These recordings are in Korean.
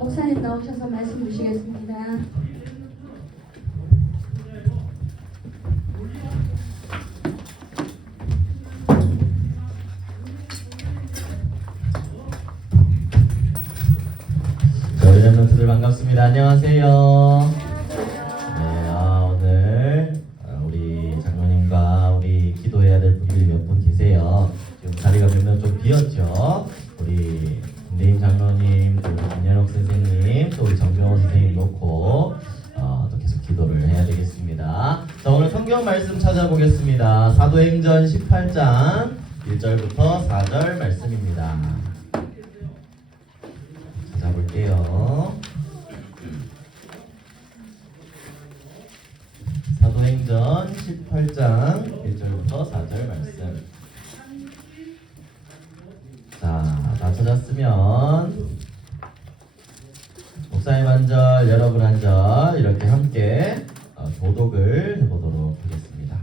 목사님 나오셔서 말씀 주시겠습니다. 우리 랩런트들 반갑습니다. 안녕하세요. 네, 오늘 우리 장로님과 우리 기도해야 될 분들이 몇 분 계세요. 지금 자리가 몇 명 좀 비었죠. 우리 김대임 장로님, 또 우리 김연옥 선생님, 또 우리 정병호 선생님 놓고 또 계속 기도를 해야 되겠습니다. 자, 오늘 성경 말씀 찾아보겠습니다. 사도행전 18장 1절부터 4절 말씀입니다. 찾아볼게요. 사도행전 18장 1절부터 4절 말씀. 자, 다 찾았으면 목사님 한 절, 여러분 한 절 이렇게 함께 교독을 해보도록 하겠습니다.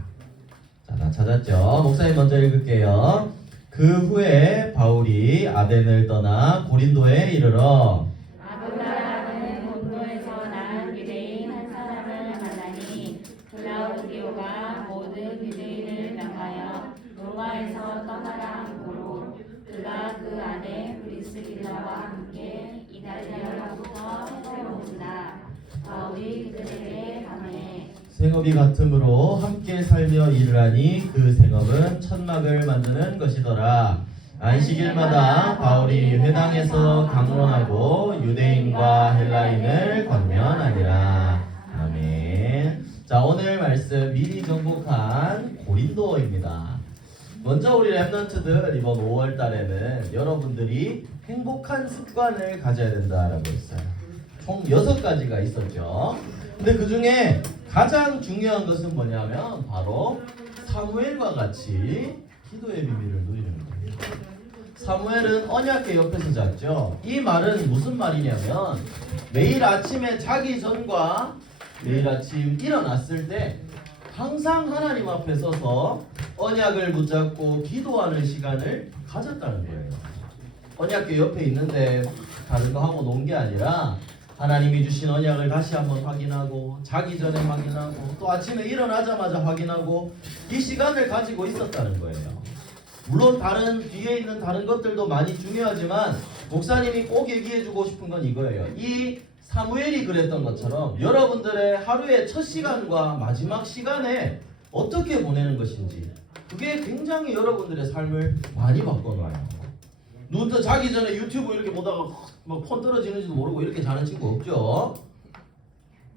자, 다 찾았죠? 목사님 먼저 읽을게요. 그 후에 바울이 아덴을 떠나 고린도에 이르러 아굴라라는 본도에서 난 유대인 한 사람을 만나니 클라우디오가 모든 유대인을 명하여 로마에서 떠나라 함으로 그가 그 안에 브리스길라와 함께 이달리아로부터 해외로온다. 바울이 그들에게 가매 생업이 같으므로 함께 살며 일을 하니 그 생업은 천막을 만드는 것이더라. 안식일마다 바울이 회당에서 강론하고 유대인과 헬라인을 권면하니라. 아멘. 자, 오늘 말씀 미리 정복한 고린도입니다. 먼저 우리 랩런트들 이번 5월 달에는 여러분들이 행복한 습관을 가져야 된다라고 했어요. 총 6가지가 있었죠. 근데 그 중에 가장 중요한 것은 뭐냐면 바로 사무엘과 같이 기도의 비밀을 누리는 거예요. 사무엘은 언약궤 옆에서 잤죠. 이 말은 무슨 말이냐면 매일 아침에 자기 전과 매일 아침 일어났을 때 항상 하나님 앞에 서서 언약을 붙잡고 기도하는 시간을 가졌다는 거예요. 언약궤 옆에 있는데 다른 거 하고 논 게 아니라 하나님이 주신 언약을 다시 한번 확인하고 자기 전에 확인하고 또 아침에 일어나자마자 확인하고 이 시간을 가지고 있었다는 거예요. 물론 뒤에 있는 다른 것들도 많이 중요하지만 목사님이 꼭 얘기해주고 싶은 건 이거예요. 이 사무엘이 그랬던 것처럼 여러분들의 하루의 첫 시간과 마지막 시간에 어떻게 보내는 것인지 그게 굉장히 여러분들의 삶을 많이 바꿔놔요. 눈 떠 자기 전에 유튜브 이렇게 보다가 막 폰 떨어지는지도 모르고 이렇게 자는 친구 없죠?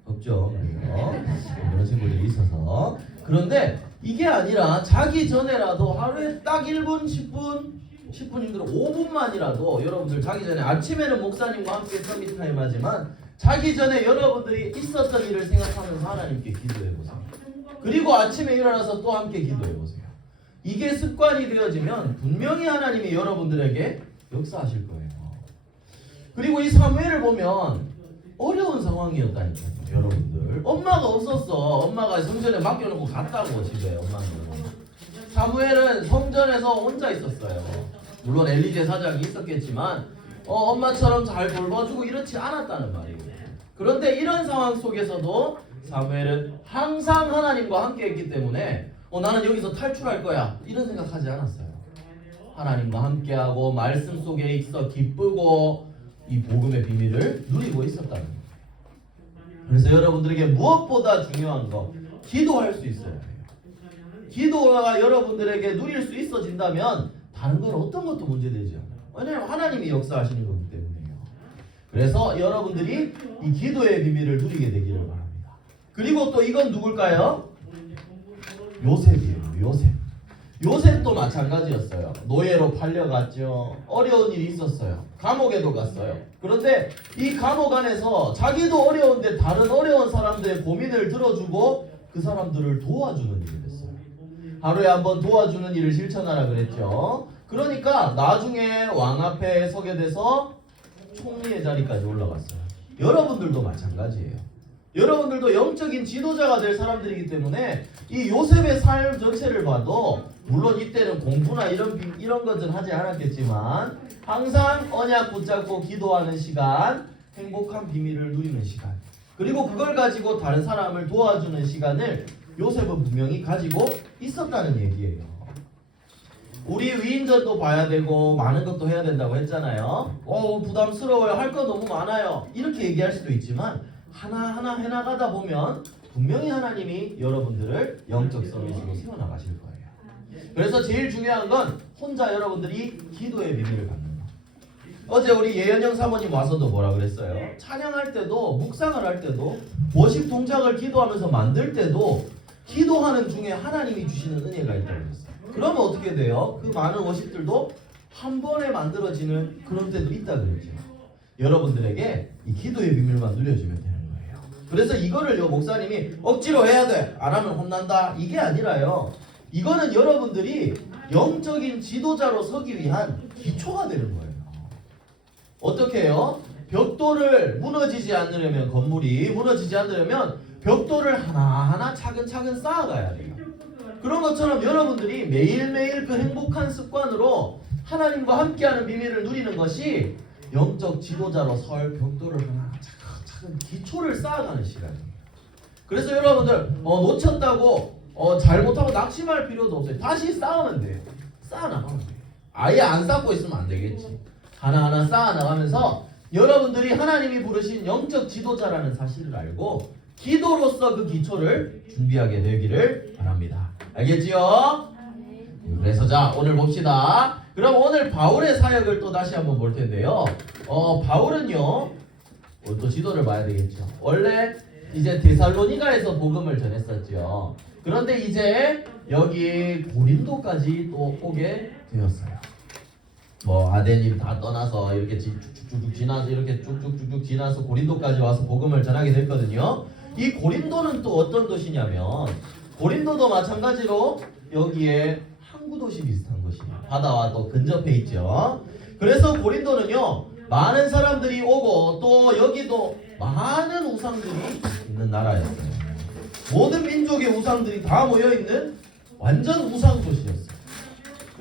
없죠. 그런 친구들이 있어서. 그런데 이게 아니라 자기 전에라도 하루에 딱 1분, 10분 힘들어 5분만이라도 여러분들 자기 전에 아침에는 목사님과 함께 서밋타임 하지만 자기 전에 여러분들이 있었던 일을 생각하면서 하나님께 기도해보세요. 그리고 아침에 일어나서 또 함께 기도해보세요. 이게 습관이 되어지면 분명히 하나님이 여러분들에게 역사하실 거예요. 그리고 이 사무엘을 보면 어려운 상황이었다니까요. 여러분들 엄마가 없었어. 엄마가 성전에 맡겨놓고 갔다고 집에 엄마는. 사무엘은 성전에서 혼자 있었어요. 물론 엘리 제사장이 있었겠지만 엄마처럼 잘 돌봐주고 이렇지 않았다는 말이에요. 그런데 이런 상황 속에서도 사무엘은 항상 하나님과 함께 했기 때문에 나는 여기서 탈출할 거야 이런 생각하지 않았어요. 하나님과 함께하고 말씀 속에 있어 기쁘고 이 복음의 비밀을 누리고 있었다는 거예요. 그래서 여러분들에게 무엇보다 중요한 거 기도할 수 있어야 해요. 기도가 여러분들에게 누릴 수 있어진다면 다른 건 어떤 것도 문제되지 않아요. 왜냐하면 하나님이 역사하시는 거기 때문에요. 그래서 여러분들이 이 기도의 비밀을 누리게 되기를 바랍니다. 그리고 또 이건 누굴까요? 요셉이에요. 요셉도 마찬가지였어요. 노예로 팔려갔죠. 어려운 일이 있었어요. 감옥에도 갔어요. 그런데 이 감옥 안에서 자기도 어려운데 다른 어려운 사람들의 고민을 들어주고 그 사람들을 도와주는 일을 했어요. 하루에 한번 도와주는 일을 실천하라 그랬죠. 그러니까 나중에 왕 앞에 서게 돼서 총리의 자리까지 올라갔어요. 여러분들도 마찬가지예요. 여러분들도 영적인 지도자가 될 사람들이기 때문에 이 요셉의 삶 전체를 봐도 물론 이때는 공부나 이런 것은 하지 않았겠지만 항상 언약 붙잡고 기도하는 시간 행복한 비밀을 누리는 시간, 그리고 그걸 가지고 다른 사람을 도와주는 시간을 요셉은 분명히 가지고 있었다는 얘기예요. 우리 위인전도 봐야 되고 많은 것도 해야 된다고 했잖아요. 부담스러워요. 할 거 너무 많아요. 이렇게 얘기할 수도 있지만 하나하나 해나가다 보면 분명히 하나님이 여러분들을 영적 서밋으로 세워나가실 거예요. 그래서 제일 중요한 건 혼자 여러분들이 기도의 비밀을 갖는 거. 어제 우리 예연영 사모님 와서도 뭐라 그랬어요? 찬양할 때도, 묵상을 할 때도, 워십 동작을 기도하면서 만들 때도 기도하는 중에 하나님이 주시는 은혜가 있다고 그랬어요. 그러면 어떻게 돼요? 그 많은 워십들도 한 번에 만들어지는 그런 때도 있다 그랬죠. 여러분들에게 이 기도의 비밀만 누려주면 되는 거예요. 그래서 이거를 목사님이 억지로 해야 돼, 안 하면 혼난다, 이게 아니라요. 이거는 여러분들이 영적인 지도자로 서기 위한 기초가 되는 거예요. 어떻게 해요? 벽돌을 무너지지 않으려면, 건물이 무너지지 않으려면 벽돌을 하나하나 차근차근 쌓아가야 돼요. 그런 것처럼 여러분들이 매일매일 그 행복한 습관으로 하나님과 함께하는 비밀을 누리는 것이 영적 지도자로 설 벽돌을 하나 차근차근 기초를 쌓아가는 시간이에요. 그래서 여러분들 놓쳤다고 잘못하고 낙심할 필요도 없어요. 다시 쌓으면 돼요. 쌓아나가면 돼요. 아예 안 쌓고 있으면 안 되겠지. 하나하나 쌓아나가면서 여러분들이 하나님이 부르신 영적 지도자라는 사실을 알고 기도로서 그 기초를 준비하게 되기를 바랍니다. 알겠지요? 그래서 자, 오늘 봅시다. 그럼 오늘 바울의 사역을 또 다시 한번 볼 텐데요. 바울은요, 또 지도를 봐야 되겠죠. 원래 이제 데살로니가에서 복음을 전했었죠. 그런데 이제 여기 고린도까지 또 오게 되었어요. 아덴이 다 떠나서 이렇게 쭉쭉쭉 지나서 이렇게 쭉쭉쭉 지나서 고린도까지 와서 복음을 전하게 됐거든요. 이 고린도는 또 어떤 도시냐면, 고린도도 마찬가지로 여기에 항구 도시 비슷한 곳이에요. 바다와 또 근접해 있죠. 그래서 고린도는요, 많은 사람들이 오고 또 여기도 많은 우상들이 있는 나라였어요. 모든 민족의 우상들이 다 모여있는 완전 우상 도시였어요.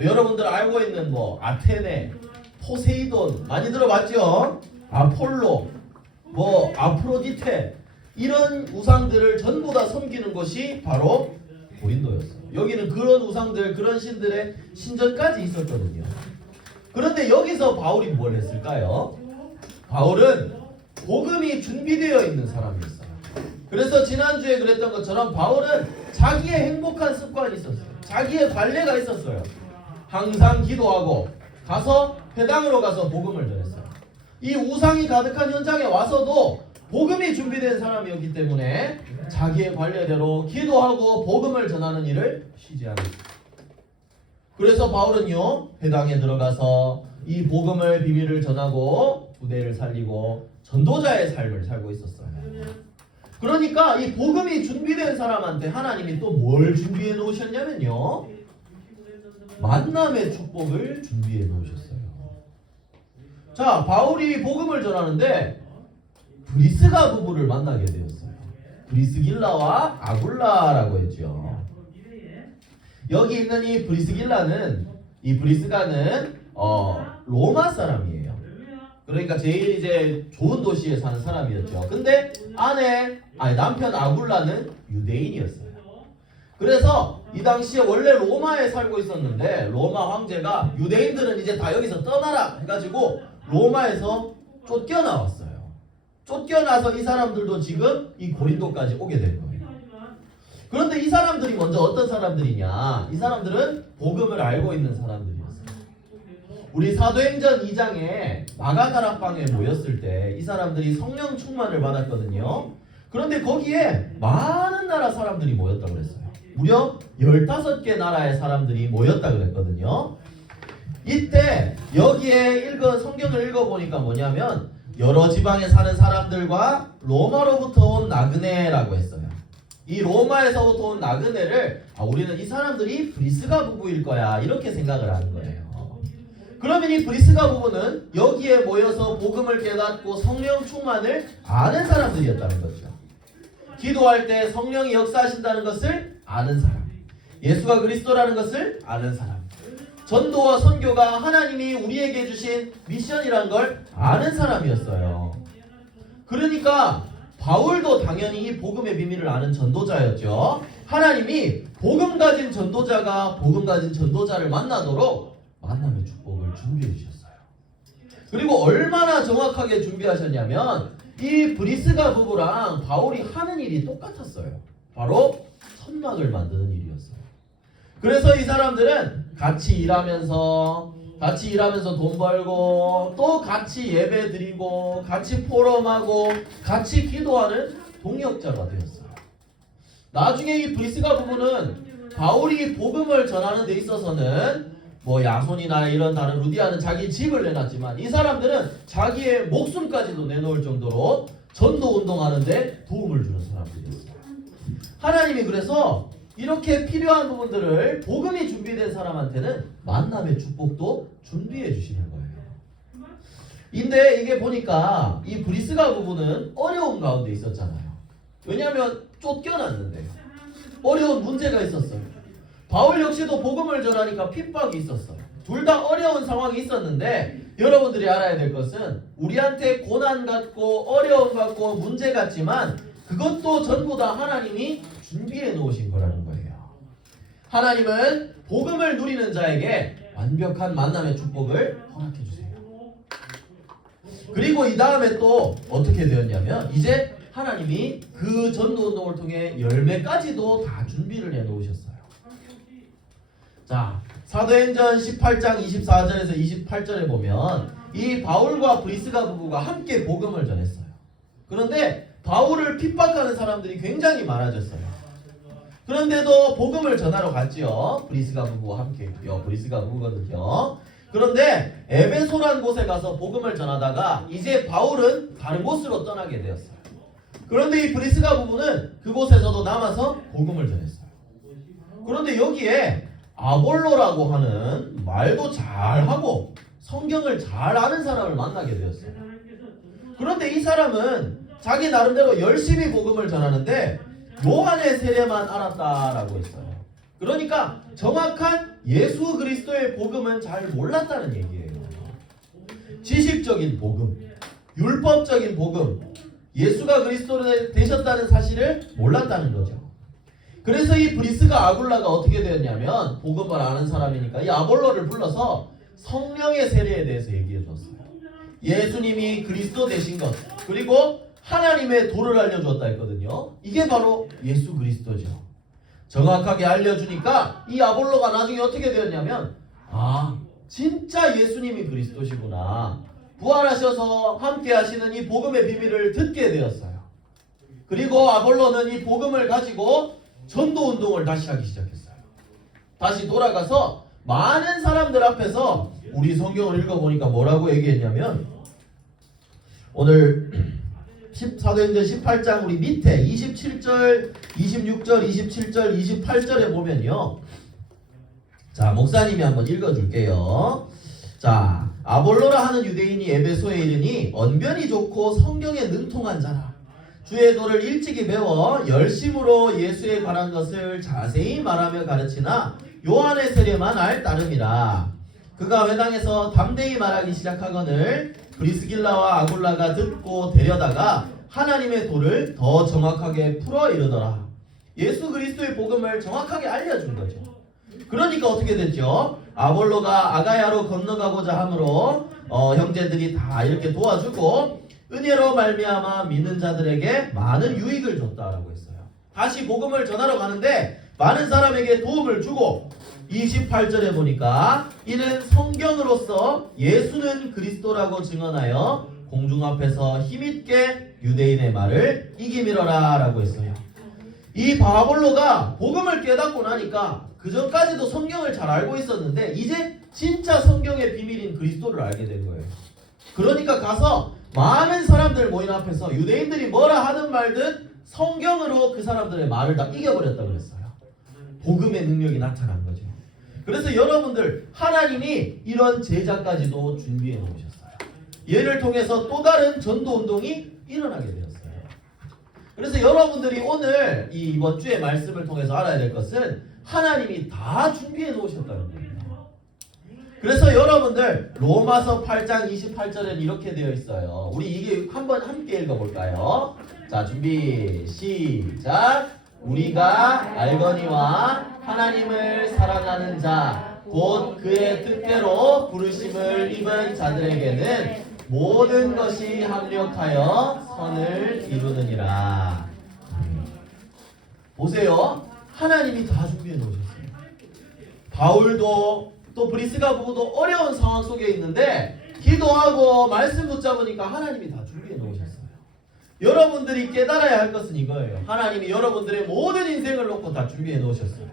여러분들 알고 있는 아테네, 포세이돈 많이 들어봤죠? 아폴로, 아프로디테, 이런 우상들을 전부 다 섬기는 것이 바로 고린도였어요. 여기는 그런 우상들, 그런 신들의 신전까지 있었거든요. 그런데 여기서 바울이 뭘 했을까요? 바울은 복음이 준비되어 있는 사람이었어요. 그래서 지난주에 그랬던 것처럼 바울은 자기의 행복한 습관이 있었어요. 자기의 관례가 있었어요. 항상 기도하고 가서 회당으로 가서 복음을 전했어요. 이 우상이 가득한 현장에 와서도 복음이 준비된 사람이었기 때문에 자기의 관례대로 기도하고 복음을 전하는 일을 쉬지 않았어요. 그래서 바울은요, 회당에 들어가서 이 복음의 비밀을 전하고 부대를 살리고 전도자의 삶을 살고 있었어요. 그러니까 이 복음이 준비된 사람한테 하나님이 또 뭘 준비해 놓으셨냐면요, 만남의 축복을 준비해 놓으셨어요. 자, 바울이 복음을 전하는데 브리스가 부부를 만나게 되었어요. 브리스길라와 아굴라라고 했죠. 여기 있는 이 브리스길라는, 이 브리스가는 로마 사람이에요. 그러니까 제일 이제 좋은 도시에 사는 사람이었죠. 근데 남편 아굴라는 유대인이었어요. 그래서 이 당시에 원래 로마에 살고 있었는데 로마 황제가 유대인들은 이제 다 여기서 떠나라 해가지고 로마에서 쫓겨나왔어요. 쫓겨나서 이 사람들도 지금 이 고린도까지 오게 된 거예요. 그런데 이 사람들이 먼저 어떤 사람들이냐? 이 사람들은 복음을 알고 있는 사람들이었어요. 우리 사도행전 2장에 마가다락방에 모였을 때 이 사람들이 성령 충만을 받았거든요. 그런데 거기에 많은 나라 사람들이 모였다고 그랬어요. 무려 15개 나라의 사람들이 모였다 그랬거든요. 이때 여기에 성경을 읽어보니까 뭐냐면 여러 지방에 사는 사람들과 로마로부터 온 나그네라고 했어요. 이 로마에서부터 온 나그네를 우리는 이 사람들이 브리스가 부부일 거야, 이렇게 생각을 하는 거예요. 그러면 이 브리스가 부부는 여기에 모여서 복음을 깨닫고 성령 충만을 아는 사람들이었다는 거죠. 기도할 때 성령이 역사하신다는 것을 아는 사람, 예수가 그리스도라는 것을 아는 사람, 전도와 선교가 하나님이 우리에게 주신 미션이란 걸 아는 사람이었어요. 그러니까 바울도 당연히 이 복음의 비밀을 아는 전도자였죠. 하나님이 복음 가진 전도자가 복음 가진 전도자를 만나도록 만남의 축복을 준비해 주셨어요. 그리고 얼마나 정확하게 준비하셨냐면 이 브리스가 부부랑 바울이 하는 일이 똑같았어요. 바로 천막을 만드는 일이었어요. 그래서 이 사람들은 같이 일하면서 돈 벌고 또 같이 예배 드리고 같이 포럼하고 같이 기도하는 동역자가 되었어요. 나중에 이 브리스가 부부는 바울이 복음을 전하는 데 있어서는 뭐 야손이나 이런 다른 루디아는 자기 집을 내놨지만 이 사람들은 자기의 목숨까지도 내놓을 정도로 전도 운동하는데 도움을 주는 사람들이었어요. 하나님이 그래서 이렇게 필요한 부분들을 복음이 준비된 사람한테는 만남의 축복도 준비해 주시는 거예요. 근데 이게 보니까 이 브리스가 부부는 어려운 가운데 있었잖아요. 왜냐하면 쫓겨났는데 어려운 문제가 있었어요. 바울 역시도 복음을 전하니까 핍박이 있었어요. 둘 다 어려운 상황이 있었는데 여러분들이 알아야 될 것은 우리한테 고난 같고 어려움 같고 문제 같지만 그것도 전부 다 하나님이 준비해 놓으신 거라는 거예요. 하나님은 복음을 누리는 자에게 완벽한 만남의 축복을 허락해 주세요. 그리고 이 다음에 또 어떻게 되었냐면 이제 하나님이 그 전도운동을 통해 열매까지도 다 준비를 해 놓으셨어요. 자, 사도행전 18장 24절에서 28절에 보면 이 바울과 브리스가 부부가 함께 복음을 전했어요. 그런데 바울을 핍박하는 사람들이 굉장히 많아졌어요. 그런데도 복음을 전하러 갔지요. 브리스가 부부와 함께 브리스가 부부거든요. 그런데 에베소란 곳에 가서 복음을 전하다가 이제 바울은 다른 곳으로 떠나게 되었어요. 그런데 이 브리스가 부부는 그곳에서도 남아서 복음을 전했어요. 그런데 여기에 아볼로라고 하는 말도 잘하고 성경을 잘 아는 사람을 만나게 되었어요. 그런데 이 사람은 자기 나름대로 열심히 복음을 전하는데 요한의 세례만 알았다라고 했어요. 그러니까 정확한 예수 그리스도의 복음은 잘 몰랐다는 얘기예요. 지식적인 복음, 율법적인 복음, 예수가 그리스도로 되셨다는 사실을 몰랐다는 거죠. 그래서 이 브리스가 아굴라가 어떻게 되었냐면 복음을 아는 사람이니까 이 아볼로를 불러서 성령의 세례에 대해서 얘기해 줬어요. 예수님이 그리스도 되신 것, 그리고 하나님의 도를 알려주었다 했거든요. 이게 바로 예수 그리스도죠. 정확하게 알려주니까 이 아볼로가 나중에 어떻게 되었냐면 진짜 예수님이 그리스도시구나, 부활하셔서 함께 하시는 이 복음의 비밀을 듣게 되었어요. 그리고 아볼로는 이 복음을 가지고 전도운동을 다시 하기 시작했어요. 다시 돌아가서 많은 사람들 앞에서 우리 성경을 읽어보니까 뭐라고 얘기했냐면 오늘 사도행전 18장 우리 밑에 27절, 26절, 27절, 28절에 보면요. 자, 목사님이 한번 읽어줄게요. 자, 아볼로라 하는 유대인이 에베소에 이르니 언변이 좋고 성경에 능통한 자라. 주의 도를 일찍이 배워 열심으로 예수에 관한 것을 자세히 말하며 가르치나 요한의 세례만 알 따름이라. 그가 회당에서 담대히 말하기 시작하거늘 브리스길라와 아굴라가 듣고 데려다가 하나님의 도를 더 정확하게 풀어 이르더라. 예수 그리스도의 복음을 정확하게 알려준 거죠. 그러니까 어떻게 됐죠? 아볼로가 아가야로 건너가고자 하므로 형제들이 다 이렇게 도와주고 은혜로 말미암아 믿는 자들에게 많은 유익을 줬다라고 했어요. 다시 복음을 전하러 가는데 많은 사람에게 도움을 주고 28절에 보니까 이는 성경으로서 예수는 그리스도라고 증언하여 공중 앞에서 힘있게 유대인의 말을 이기밀어라 라고 했어요. 이 바볼로가 복음을 깨닫고 나니까 그전까지도 성경을 잘 알고 있었는데 이제 진짜 성경의 비밀인 그리스도를 알게 된 거예요. 그러니까 가서 많은 사람들 모인 앞에서 유대인들이 뭐라 하든 말든 성경으로 그 사람들의 말을 다 이겨버렸다 그랬어요. 복음의 능력이 나타난 거죠. 그래서 여러분들 하나님이 이런 제자까지도 준비해 놓으셨어요. 얘를 통해서 또 다른 전도운동이 일어나게 되었어요. 그래서 여러분들이 오늘 이번 주의 말씀을 통해서 알아야 될 것은 하나님이 다 준비해 놓으셨다는 거예요. 그래서 여러분들 로마서 8장 28절에는 이렇게 되어 있어요. 우리 이게 한번 함께 읽어볼까요? 자, 준비 시작. 우리가 알거니와 하나님을 사랑하는 자 곧 그의 뜻대로 부르심을 입은 자들에게는 모든 것이 합력하여 선을 이루느니라. 보세요. 하나님이 다 준비해 놓으셨어요. 바울도 또 브리스가 부부도 어려운 상황 속에 있는데 기도하고 말씀 붙잡으니까 하나님이 다 준비해 놓으셨어요. 여러분들이 깨달아야 할 것은 이거예요. 하나님이 여러분들의 모든 인생을 놓고 다 준비해 놓으셨어요.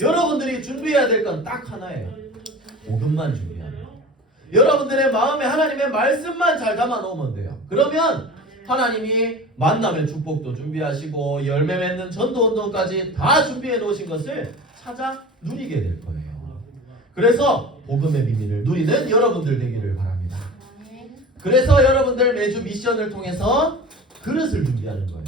여러분들이 준비해야 될 건 딱 하나예요. 복음만 준비하는 거예요. 여러분들의 마음에 하나님의 말씀만 잘 담아 놓으면 돼요. 그러면 하나님이 만남의 축복도 준비하시고 열매 맺는 전도 운동까지 다 준비해 놓으신 것을 찾아 누리게 될 거예요. 그래서 복음의 비밀을 누리는 여러분들 되기를 바랍니다. 그래서 여러분들 매주 미션을 통해서 그릇을 준비하는 거예요.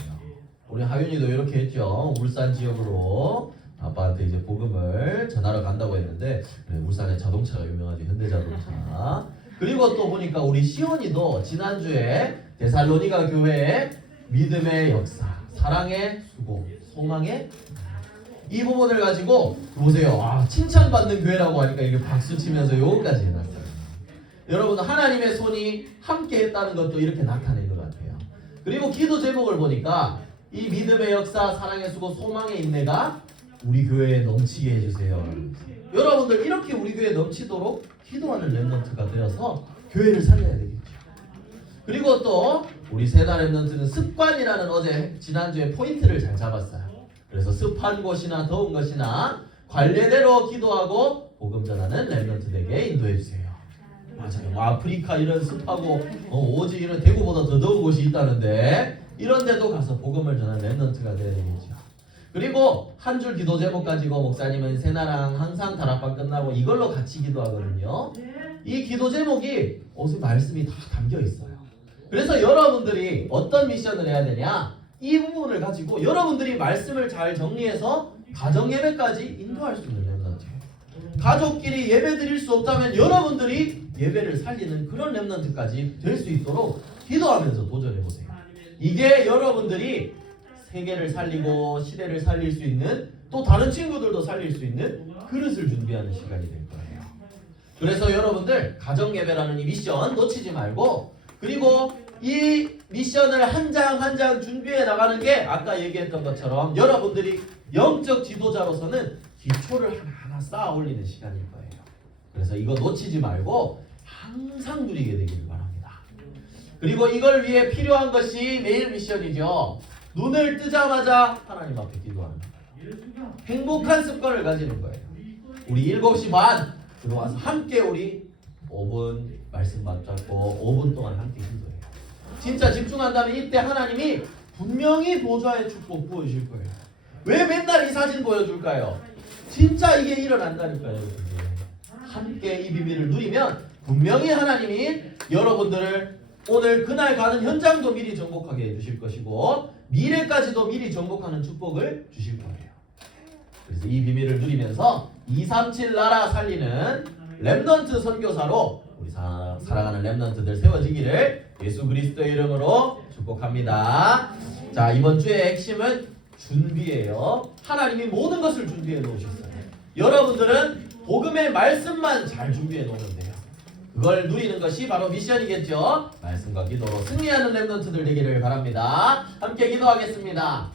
우리 하윤이도 이렇게 했죠. 울산 지역으로 아빠한테 이제 복음을 전하러 간다고 했는데 울산에 자동차가 유명하죠. 현대자동차. 그리고 또 보니까 우리 시온이도 지난주에 데살로니가 교회의 믿음의 역사, 사랑의 수고, 소망의 이 부분을 가지고 보세요. 칭찬받는 교회라고 하니까 이게 박수 치면서 요거까지 해놨어요. 여러분 하나님의 손이 함께 했다는 것도 이렇게 나타낸 것 같아요. 그리고 기도 제목을 보니까 이 믿음의 역사, 사랑의 수고, 소망의 인내가 우리 교회에 넘치게 해주세요. 여러분들 이렇게 우리 교회에 넘치도록 기도하는 렘넌트가 되어서 교회를 살려야 되겠죠. 그리고 또 우리 세다 렘넌트는 습관이라는 어제 지난주에 포인트를 잘 잡았어요. 그래서 습한 곳이나 더운 것이나 관례대로 기도하고 복음 전하는 렘넌트에게 인도해 주세요. 맞아요. 아프리카 이런 습하고 오지 이런 대구보다 더 더운 곳이 있다는데 이런 데도 가서 복음을 전하는 렘넌트가 되어야 되겠죠. 그리고 한 줄 기도 제목 가지고 목사님은 새나랑 항상 다락방 끝나고 이걸로 같이 기도하거든요. 이 기도 제목이 어서 말씀이 다 담겨 있어요. 그래서 여러분들이 어떤 미션을 해야 되냐? 이 부분을 가지고 여러분들이 말씀을 잘 정리해서 가정 예배까지 인도할 수 있는 렘넌트예요. 가족끼리 예배 드릴 수 없다면 여러분들이 예배를 살리는 그런 렘넌트까지 될 수 있도록 기도하면서 도전해 보세요. 이게 여러분들이 세계를 살리고 시대를 살릴 수 있는 또 다른 친구들도 살릴 수 있는 그릇을 준비하는 시간이 될 거예요. 그래서 여러분들 가정 예배라는 이 미션 놓치지 말고 그리고 이 미션을 한 장 한 장 준비해 나가는 게 아까 얘기했던 것처럼 여러분들이 영적 지도자로서는 기초를 하나하나 쌓아 올리는 시간일 거예요. 그래서 이거 놓치지 말고 항상 누리게 되기를 바랍니다. 그리고 이걸 위해 필요한 것이 매일 미션이죠. 눈을 뜨자마자 하나님 앞에 기도하는 거예요. 행복한 습관을 가지는 거예요. 우리 7시 반 들어와서 함께 우리 5분 말씀 맞잡고 5분 동안 함께 기도해요. 진짜 집중한다면 이때 하나님이 분명히 보좌의 축복 보여주실 거예요. 왜 맨날 이 사진 보여줄까요? 진짜 이게 일어난다니까요. 여러분들. 함께 이 비밀을 누리면 분명히 하나님이 여러분들을 오늘 그날 가는 현장도 미리 정복하게 해주실 것이고 미래까지도 미리 정복하는 축복을 주실 거예요. 그래서 이 비밀을 누리면서 237 나라 살리는 렘넌트 선교사로 우리 사랑하는 렘넌트들 세워지기를 예수 그리스도의 이름으로 축복합니다. 자, 이번 주의 핵심은 준비예요. 하나님이 모든 것을 준비해 놓으셨어요. 여러분들은 복음의 말씀만 잘 준비해 놓으면 돼요. 그걸 누리는 것이 바로 미션이겠죠. 말씀과 기도로 승리하는 렘넌트들 되기를 바랍니다. 함께 기도하겠습니다.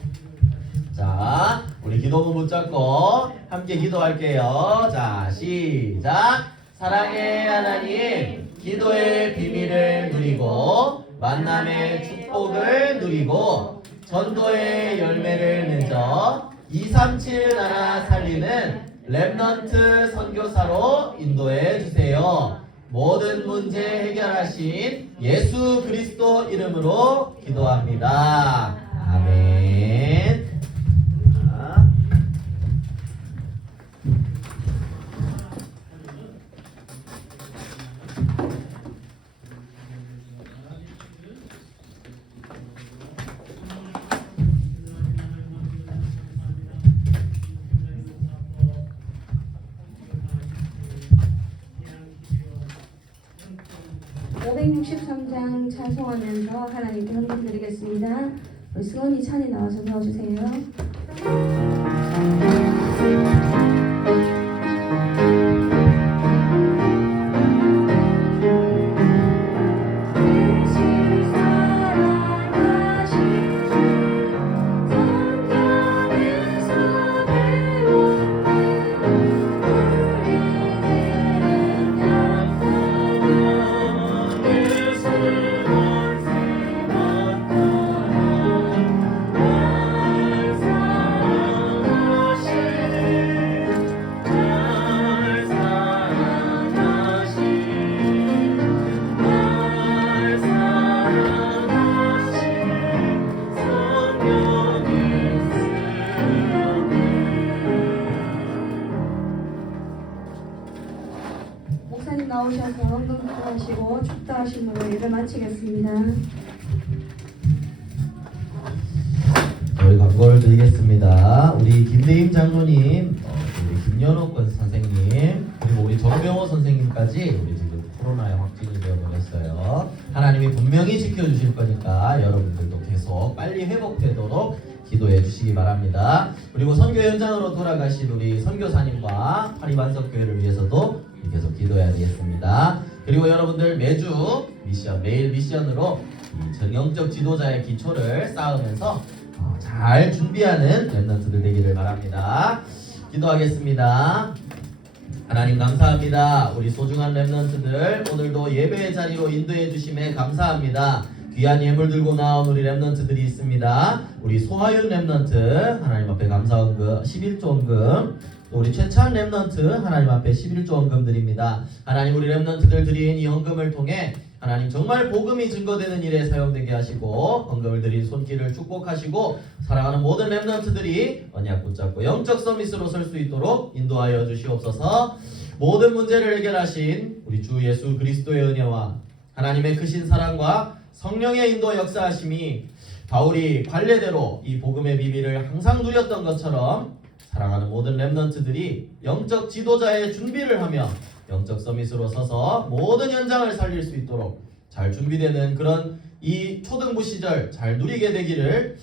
자, 우리 기도문 붙잡고 함께 기도할게요. 자, 시작. 사랑의 하나님, 기도의 비밀을 누리고 만남의 축복을 누리고 전도의 열매를 맺어 237 나라 살리는 렘넌트 선교사로 인도해 주세요. 모든 문제 해결하신 예수 그리스도 이름으로 기도합니다. 아멘. 263장 찬송하면서 하나님께 헌금 드리겠습니다. 우리 승원이 찬이 나와서 도와주세요. 목사님 나오셔서 헌금 기도하시고 축도하심으로 예배 마치겠습니다. 저희 광고를 드리겠습니다. 우리 김대임 장로님, 우리 김연옥권 선생님, 그리고 우리 정병호 선생님까지 우리 지금 코로나에 확진이 되어버렸어요. 하나님이 분명히 지켜주실 거니까 여러분들도 계속 빨리 회복되도록 기도해 주시기 바랍니다. 그리고 선교 현장으로 돌아가신 우리 선교사님과 파리반석교회를 위해서도 계속 기도해야 되겠습니다. 그리고 여러분들 매주 미션, 매일 미션으로 이 정영적 지도자의 기초를 쌓으면서 잘 준비하는 랩런트들 되기를 바랍니다. 기도하겠습니다. 하나님 감사합니다. 우리 소중한 랩런트들 오늘도 예배의 자리로 인도해 주심에 감사합니다. 귀한 예물 들고 나온 우리 랩런트들이 있습니다. 우리 소하윤 랩런트 하나님 앞에 감사헌금 11조 헌금, 또 우리 최찬 랩런트 하나님 앞에 11조 헌금 드립니다. 하나님 우리 랩런트들 드린 이 헌금을 통해 하나님 정말 복음이 증거되는 일에 사용되게 하시고 헌금을 드린 손길을 축복하시고 사랑하는 모든 랩런트들이 언약 붙잡고 영적 서밋으로 설 수 있도록 인도하여 주시옵소서. 모든 문제를 해결하신 우리 주 예수 그리스도의 은혜와 하나님의 크신 사랑과 성령의 인도 역사하심이 바울이 관례대로 이 복음의 비밀을 항상 누렸던 것처럼 사랑하는 모든 랩런트들이 영적 지도자의 준비를 하며 영적 서밋으로 서서 모든 현장을 살릴 수 있도록 잘 준비되는 그런 이 초등부 시절 잘 누리게 되기를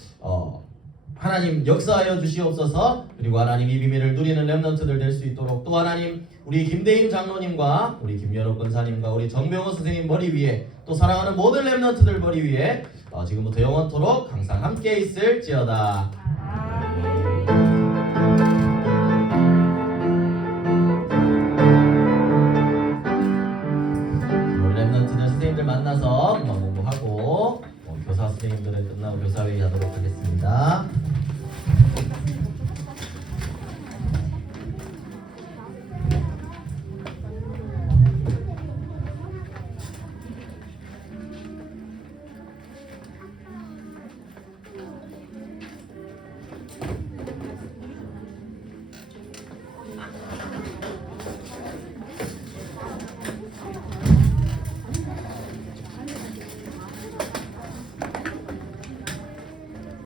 하나님 역사하여 주시옵소서. 그리고 하나님 이 비밀을 누리는 랩런트들 될 수 있도록 또 하나님 우리 김대임 장로님과 우리 김연옥 권사님과 우리 정병호 선생님 머리 위에 또 사랑하는 모든 랩런트들 머리 위에 지금부터 영원토록 항상 함께 있을지어다. 선생님들 만나서 공부하고 교사 선생님들은 끝나고 교사회의 하도록 하겠습니다.